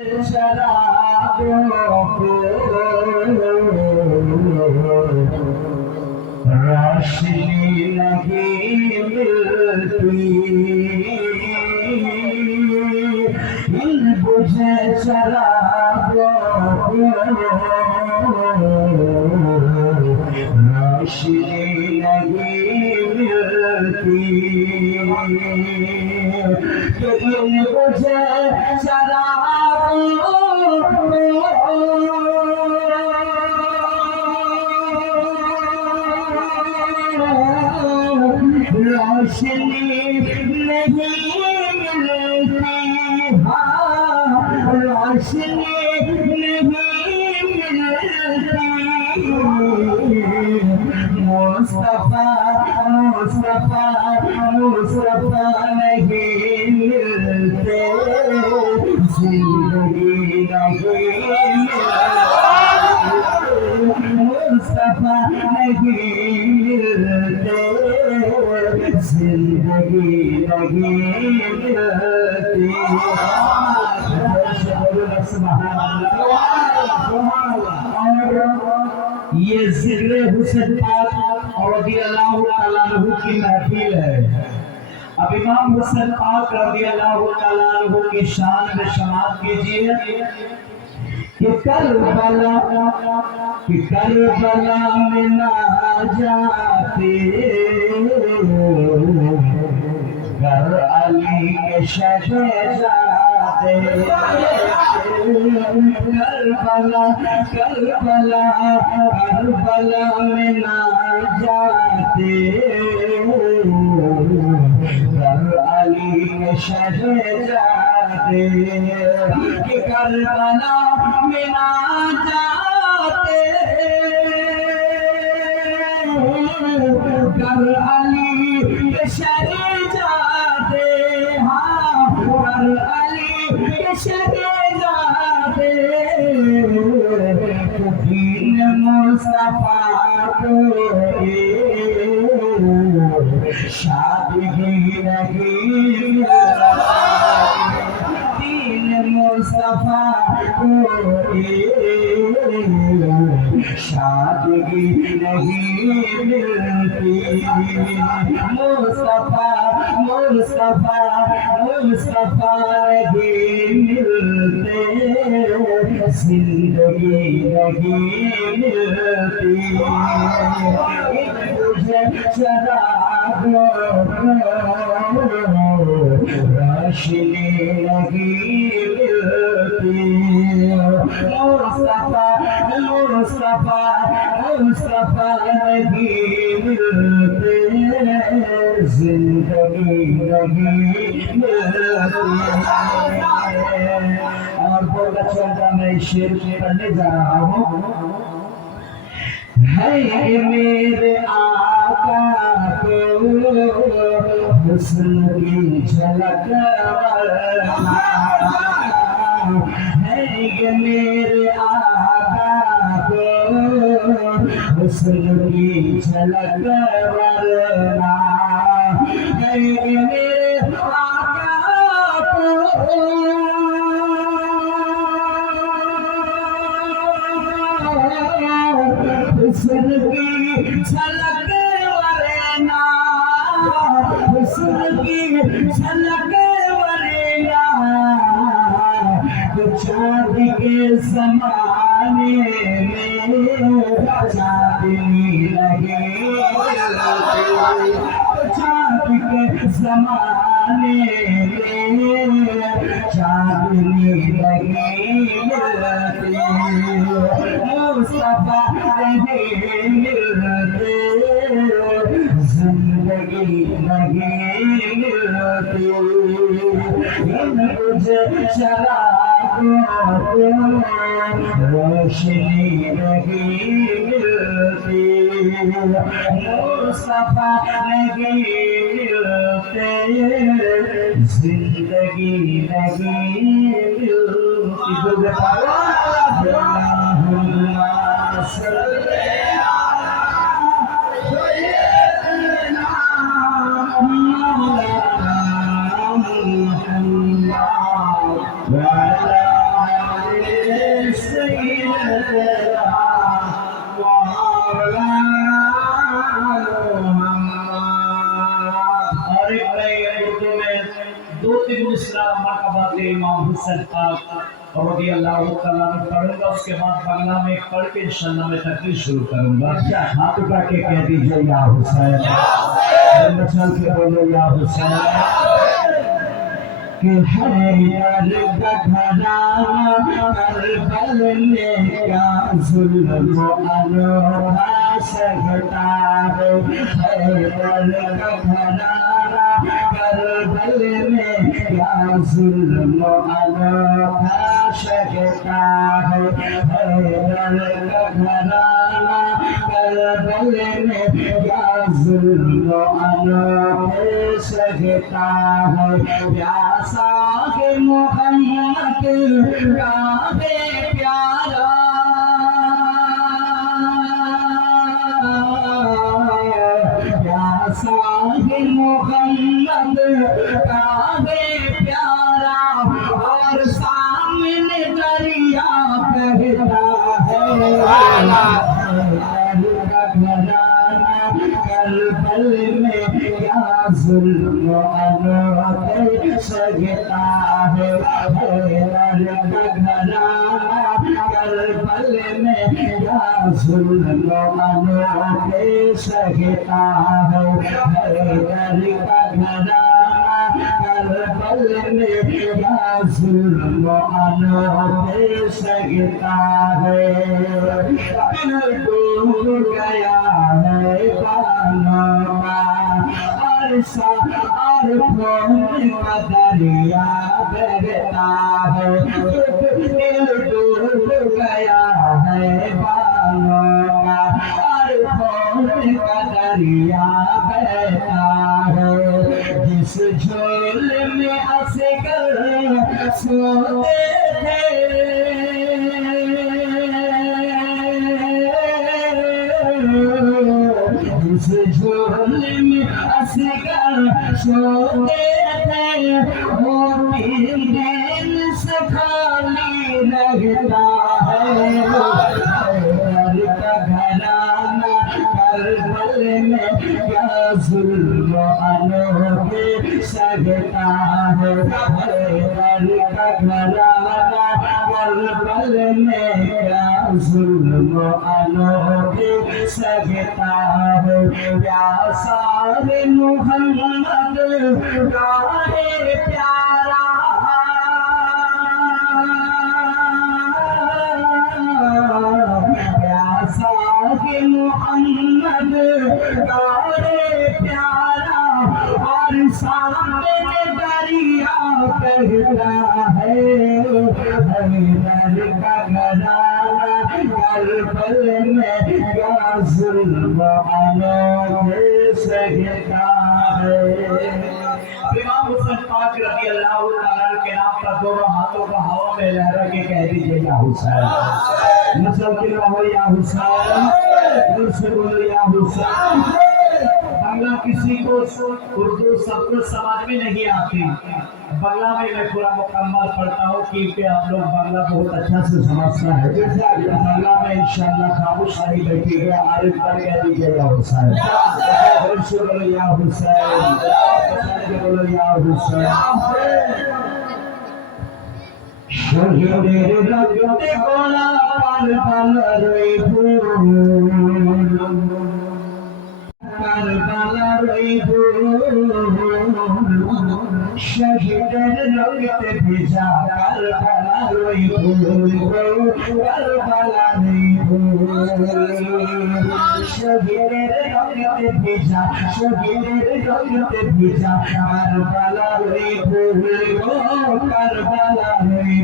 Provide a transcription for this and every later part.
शराबों को रोशनी नहीं मिलती, इन बुझे शराबों को रोशनी नहीं मिलती, इन बुझे शराबों रोशनी नहीं मिलती, हाँ रोशनी नहीं मिलती, मुस्तफा मुस्तफा मुस्तफा नहीं मिलते, जिंदगी नहीं मुस्तफा नहीं मिलते, जिंदगी नहीं मिलती। ये जिक्र हुसैन पाक रज़ियल्लाहु तआला अन्हु की महफिल है। अब इमाम हुसैन पाक रज़ियल्लाहु तआला अन्हु की शान में समाअत कीजिए कि करबला में ना जाते घर अली के शहजादे, करबला में ना जाते घर अली के शहजादे, कि करबला में ना जाते घर अली के शहजादे, हाँ घर अली के शहजादे, दीन मुस्तफा को शादी नहीं, दीन मुस्तफा को शादी नहीं मिलती, मुस्तफा मुस्तफा मुस्तफा नहीं मिलते, जिंदगी नहीं मिलती, मुझे शराबों को रोशनी नहीं मिलती, मुस्तफा मुस्तफा मुस्तफा नहीं मिलते, जिंदगी नहीं मिलती। और बहुत अच्छा मैं शेर पढ़ने जा रहा हूँ। है मेरे आका को हुस्न की झलक है, मेरे आका को हुस्न की झलक वरना, है मेरे आका को हुस्न की झलक वरना, हुस्न की झलक वरना, तो चाँद के ज़माने में चाँदनी लगे, तो चाँद के ज़माने में चाँदनी लगे, मुस्तफा नहीं मिलते, जिंदगी नहीं मिलती, मुझे शराबों को रोशनी नहीं मिलती, मुस्तफा नहीं मिलते, जिंदगी नहीं मिलती। पाक रज़ी अल्लाह तआला अन्हु पढ़ूंगा, उसके बाद बांग्ला में पढ़ के इंशाअल्लाह मैं तकरीर शुरू करूंगा। हाथ उठा के कह दीजिए या हुसैन, मचल के बोलो या हुसैन। कि हैदर का घराना करबल में क्या जुल्म अनोखा सहता है। हैदर का घराना करबल में क्या जुल्म अनोखा सहता है। हैदर का घराना करबल में क्या जुल्म अनोखे सहता है। प्यासा के मोहम्मद काबे प्यारा, प्यासा के मोहम्मद काबे प्यारा, और सामने दरिया बहता है। करबल में क्या जुल्म अनोखे सहता है। हैदर का घराना करबल में क्या जुल्म अनोखे सहता है। हैदर का घराना करबल में क्या जुल्म अनोखे सहता है। दिल डूब गया है बानों का अरसा, और खून का दरिया बहता है। दिल डूब गया है बानों का, और खून का दरिया बहता है। जिस झोल में असगर सोते थे, जिस झोल में असगर सोते थे, वो 3 दिन से खाली रहता है। हैदर का घराना करबल में क्या जुल्म अनोखे सहता है। हैदर का घराना करबल में क्या जुल्म अनोखे सहता है। प्यासा रे मोहम्मद गाने प्यारा, प्यासा के मोहम्मद गाने प्यारा, और सामने दरिया बहता है। हैदर का घराना करबल में क्या जुल्म अनोखे सहता है। इमाम हुसैन पाक रज़ी अल्लाह तआला के नाम पर दोनों हाथों को हवा में लहरा के कह दीजिए या हुसैन। नस्ल के रहो या हुसैन, दिल से बोलो या हुसैन। बांग्ला किसी को उर्दू सबको समझ में नहीं आती, बांग्ला में मैं पूरा मुकम्मल पढ़ता हूँ क्योंकि आप लोग बांग्ला बहुत अच्छा से समझता है। बांग्ला में इंशाअल्लाह खामोश नहीं बैठिएगा, आरिफ पर कह दीजिएगा हुसैन, दिल से बोलो या हुसैन, बोलो या हुसैन। शहीदेर रगते गोला पाल पाल रही करबला रही, शहीदेर रगते भेजा करबला रही, करबला रही। शहीदेर रगते भेजा, शहीदेर रगते भेजा करबला रही, करबला रही।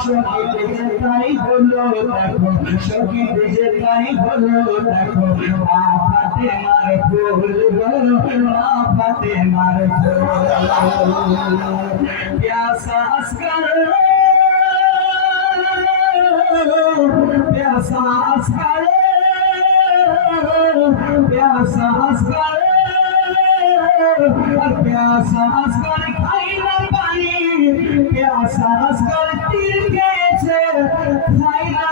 शहीद যেটাই হলো দেখো, শহীদ যেটাই হলো দেখো, মা ফাতেমার ফুল গো, মা ফাতেমার ফুল। प्यासा अस्कर, प्यासा अस्कर, प्यासा अस्कर, प्यासा अस्कर खाई ना पानी, प्यासा अस्कर तीर गए खाइना,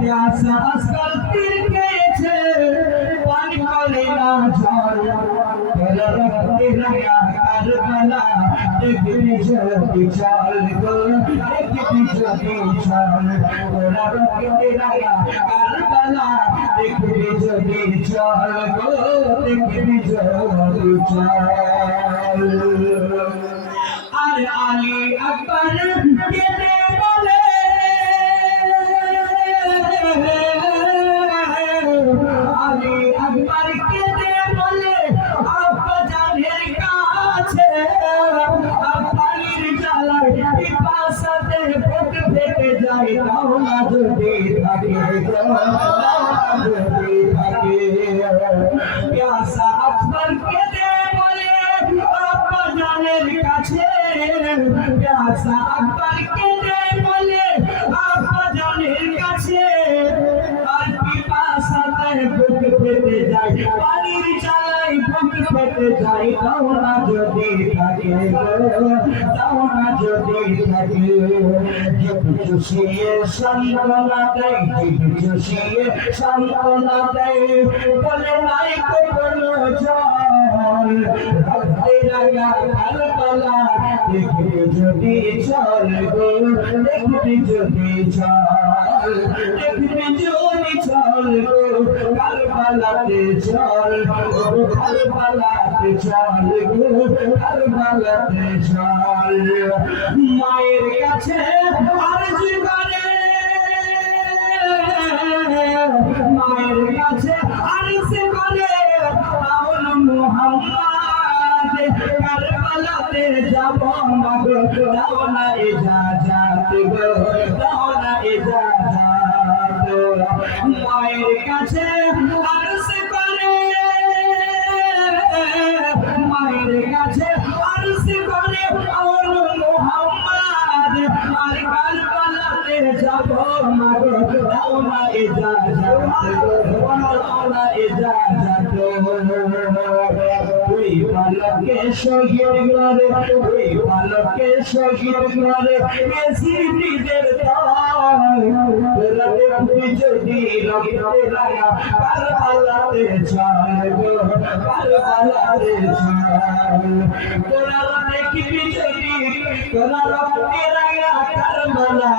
प्यासा अस्कर तीर गए पानी वाले ना झड़ रखते रहा करबला, देखने चल দেখবি যদি চল তোরা রক্তে রাঙা কারবালা দেখবি যদি চল গো দেখবি যদি চল আর আলী আকবর কেঁদে বলে আলী আকবর কেঁদে বলে আব্বা জানের কাছে পানির জ্বালায় পিপাসাতে বুক ফেটে যায় তাও না যদি থাকে যদি থাকে প্যাসা আকবর কেঁদে বলে আব্বা জানের কাছে প্যাসা আকবর কেঁদে বলে আব্বা জানের কাছে আর পিপাসাতে বুক ফেটে যায় পানির জ্বালায় বুক ফেটে যায় তাও না যদি থাকে তাও না যদি থাকে চুষিয়ে সান্ত্বনা দেয় চুষিয়ে সান্ত্বনা দেয় বলে নাই কোনো জল রক্তে রাঙা কারবালা দেখবি যদি চল গো দেখবি যদি চল দেখবি যদি চল গো কারবালাতে চল কারবালাতে চল গো কারবালাতে চল মায়ের কাছে আরজি করে মায়ের কাছে আরজি করে আউল মুহাম্মদ কারবালাতে যাব মাগো দাও না ইজাজত গো দাও না ইজাজত মায়ের কাছে আরজি করে মায়ের কাছে আরজি করে আউল মুহাম্মদ আর কারবালাতে যাব মাগো দাও না ইজাজত দাও না ইজাজত ওই বালকে শহীদ করে ওই বালকে শহীদ করে মেসিদের তোরা দেখবি যদি রক্তে রাঙা কারবালাতে চল গো কারবালাতে চল তোরা দেখবি যদি তোরা রক্তে রাঙা কারবালা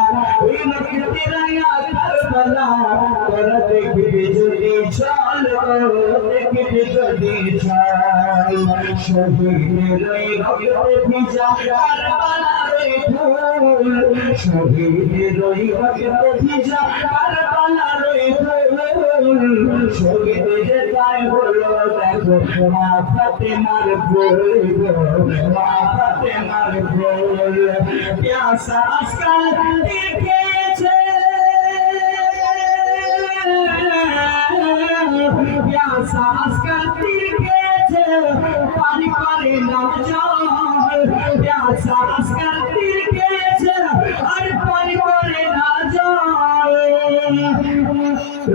ওই রক্তে রাঙা কারবালা তোরা দেখবি যদি চল গো দেখবি যদি চল শহীদের ওই রক্তে ভিজা কারবালার ওই ফুল শহীদের ওই রক্তে ভিজা কারবালার ওই ফুল শহীদের গায়ে হলো দেখো মা ফাতেমার ফুল মা ফাতেমার ফুল প্যাসা আজকাল দেখেছে প্যাসা আজকাল দেখেছে পানি করে না জল প্যাসা আজকাল দেখেছে আর পানি করে না জল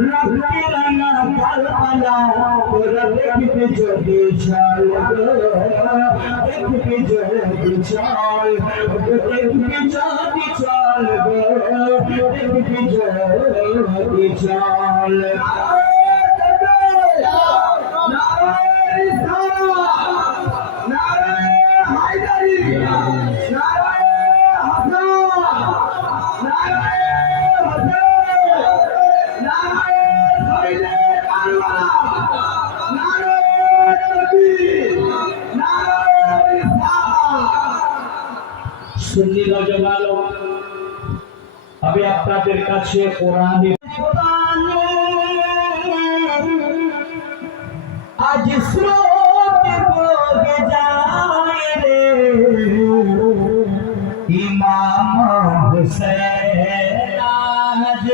রক্তে রাঙা কারবালা তোরা দেখবি যদি চল দেখবি যদি চল দেখবি যদি চল দেখবি যদি চল সুন্নি নওজওয়ান আমি আপনাদের কাছে কোরআন আজ স্রোত বয়ে যায় রে ইমাম হুসেন আজ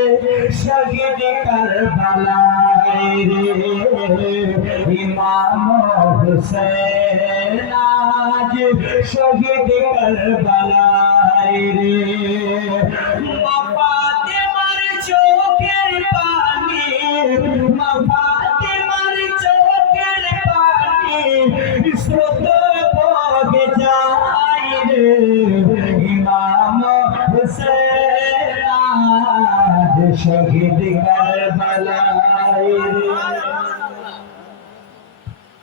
শহীদ কারবালায় রে ইমাম হুসেন আজ শহীদ কারবালায় রে মা ফাতেমার চোখের পানি মা ফাতেমার চোখের পানি স্রোত বয়ে যায় রে ইমাম হুসেন আজ শহীদ কারবালায় রে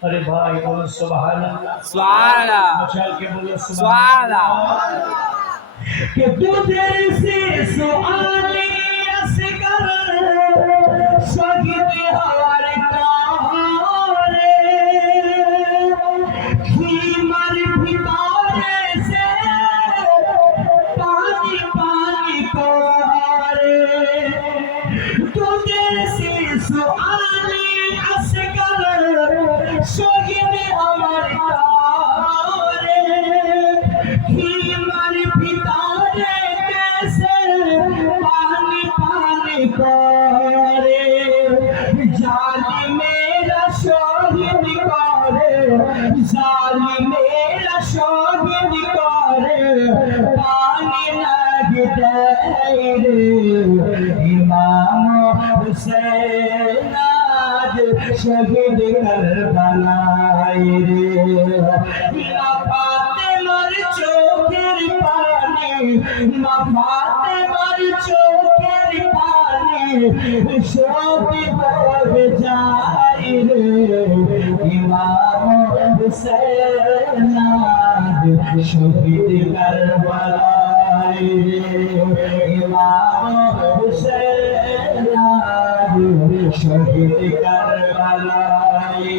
अरे भाई बोलो सुभान अल्लाह सुभान अल्लाह मचाल के बोलो सुभान अल्लाह कि तुझे से सुआली असगर सगिद हर कारे खीमर भितारे से पानी पानी करे तुझे से सुआली असगर सगिद हर कारे खीमर भितारे कैसे पानी पानी करे जाली मेरा शहीद करे जाली मेरा शहीद करे पानी लगते रे इमाम हुसैन आज शहीद करबला रे फातिमार चोखेर पानी फातिमार चोखेर पानी शोक बह जाए रे इमाम हुसैन आज शहीद करबला रे इमाम हुसैन आज शहीद करबला रे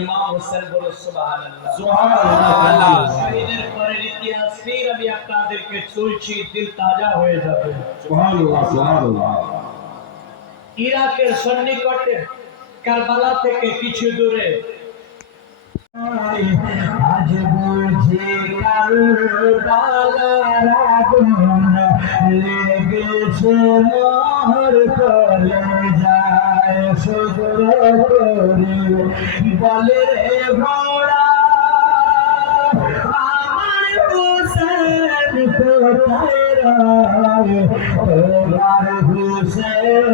ইমাম হোসেন বলো সুবহানাল্লাহ সুবহানাল্লাহ শহীদের পরের ইতিহাস ফির আমি আপনাদেরকে চলছি দিল তাজা হয়ে যাবে সুবহানাল্লাহ সুবহানাল্লাহ ইরাকের সন্নিকটে কারবালা থেকে কিছু দূরে আজ বুঝে কারবালার আগুন লেগেছে মোর কলেজায় শুধু করে বলে রে ঘোড়া আমার হোসেন কোথায় রে ওর হোসেন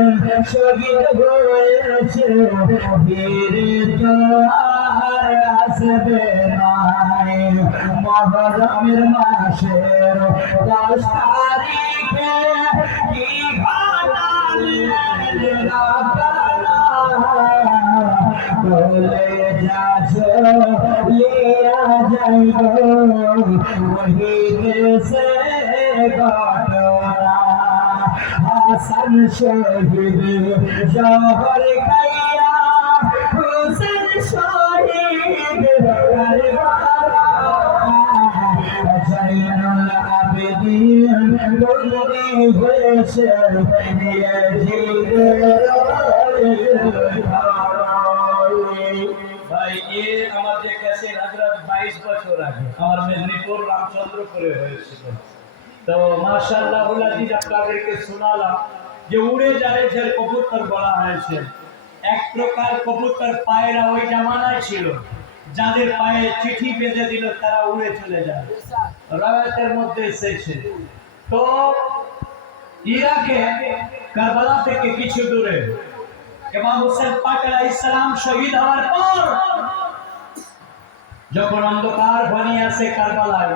শহীদ হয়েছে বীর তো আর আসবে নাই মহরমের মাসের 10 তারিখে কি बोले जासो लिया जाएगो वही से घटना हसन शहीद जौहर कैया हुसैन शहीद करबला जैनुल आबिदीन बंदी হয়েছে भाई ये আমাদের কাছে হযরত 22 বছর আগে আমার মেদিনীপুর রামচন্দ্রপুরে হয়েছিল তো মাশাআল্লাহ আজিজ আপনাদেরকে শোনালাম যে উড়ে যায় যে কবুতর বলা হয়েছে এক প্রকার কবুতর পায়রা ওই জামানায় ছিল যাদের পায়ে চিঠি বেঁধে দিল তারা উড়ে চলে যায় রাওয়াতের মধ্যে এসেছে তো ইরাকে কারবালা থেকে কিছু দূরে ইমাম হোসেন পাক আলাইহিস সালাম শহীদ হওয়ার পর যখন অন্ধকার ঘনিয়ে আসে কারবালায়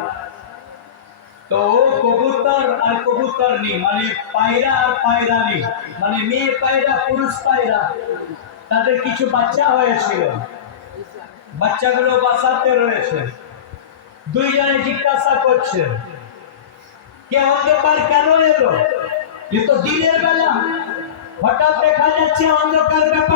তো কবুতর আর কবুতরনি মানে পায়রা আর পায়রানি মানে মেয়ে পায়রা পুরুষ পায়রা তাদের কিছু বাচ্চা হয়েছিল বাচ্চাগুলো বাসাতে রয়েছে দুইজনে জিজ্ঞাসা করছে কে অন্ধকার কেন এলো ये तो দিনের বেলা হঠাৎ দেখা যাচ্ছে অন্ধকার ব্যাপার